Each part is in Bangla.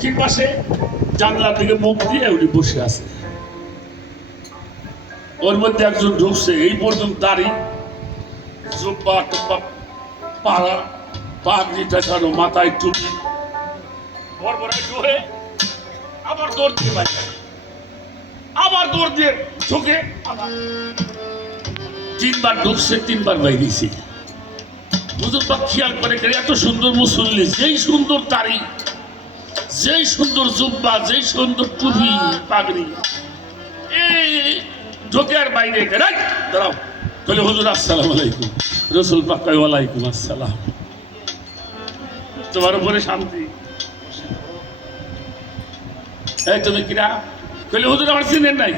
দক্ষিণ পাশে জানলা থেকে মুখ দিয়ে উনি বসে আছে ওর মধ্যে একজন ঢুকছে, এই পর্যন্ত দাড়ি, জুব্বা, টুব্বা, পাড়া, পাগড়ি মাথায় টুপি আবার দৌড় দিয়ে আবার দৌড় দিয়ে ঢুকে তিনবার ঢুকছে, তিনবার বাইরেছে হুজুর খেয়াল করে এত সুন্দর মুসল্লি, যেই সুন্দর তারি যেই সুন্দর জুব্বা যেই সুন্দর টুপি পাগড়ি এই ঢোকে আর বাইরে গেলে "এই, দাঁড়াও। বলে হুজুর আসসালাম আলাইকুম। রসুল পাক্কাই ওয়ালাইকুম আসসালাম। তোমার উপরে শান্তি। এই তুমি কিরা? কইলে হুজুর আমার চিনেন নাই।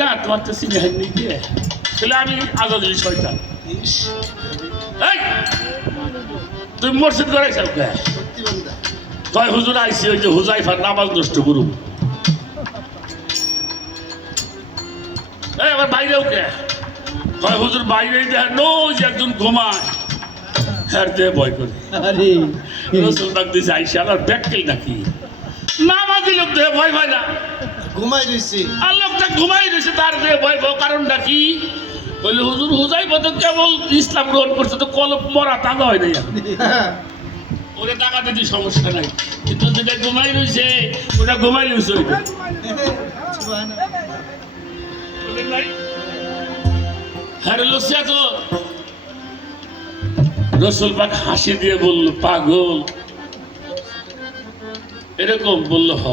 না তোমার তো চিনে হয়নি দিয়ে তাহলে আমি আজাদুল শয়তান। এই তুমি মসজিদ করাইছ কয় হুজুর আইসি ওই যে হুজাইফার নামাজ নষ্ট এই আবার বাইরেও কে? কয় হুজুর বাইরে দেখ নো যে একজন ঘুমায় হ্যাঁ দিয়ে ভয় করে রসুল বাগ দিয়েছে আইসা আর ব্যাককেল নাকি? নামাজি লোক দেহে ভয় পায় না। ঘুমাই রয়েছে আর লোকটা ঘুমাই রয়েছে তার দেহে ভয় পাও কারণটা কি বললে হুজুর হুজাই তো কেবল ইসলাম গ্রহণ করছে তো কলপ মরা তাজা হয় নাই। ওরে টাকা দিতে সমস্যা নাই। কিন্তু যেটা ঘুমাই রয়েছে ওটা ঘুমাই রয়েছে হ্যাঁ হাসি দিয়ে বলল, পাগল। এরকম বলল, হ।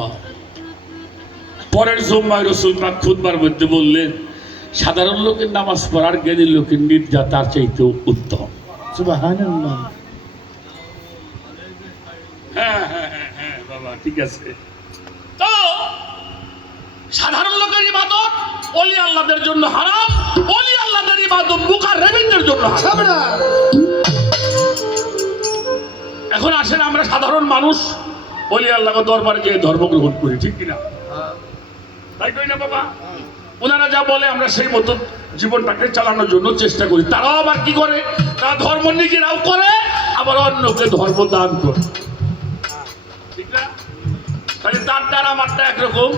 পরের জম্মায় রসুল পাক খুদবার মধ্যে বললেন, সাধারণ লোকের নামাজ পড়ার জ্ঞানী লোকের নির্যা তার চাইতেও উত্তম। হ্যাঁ হ্যাঁ হ্যাঁ হ্যাঁ বাবা ঠিক আছে। তো সাধারণ লোকের ইবাদত অলি আল্লাহদের জন্য হারাম অলি আল্লাহদের ইবাদত মুখার রেবিনদের জন্য হারাম। এখন আসেন আমরা সাধারণ মানুষ অলি আল্লাহকে দরবারে গিয়ে ধর্ম গ্রহণ করি ঠিক কিনা? তাই কই না বাবা? ওনারা যা বলে আমরা সেই মতো জীবনটাকে চালানোর জন্য চেষ্টা করি। তারাও আবার কি করে? তারা ধর্ম নিজেরাও করে আবার অন্যকে ধর্ম দান করে। একরকম।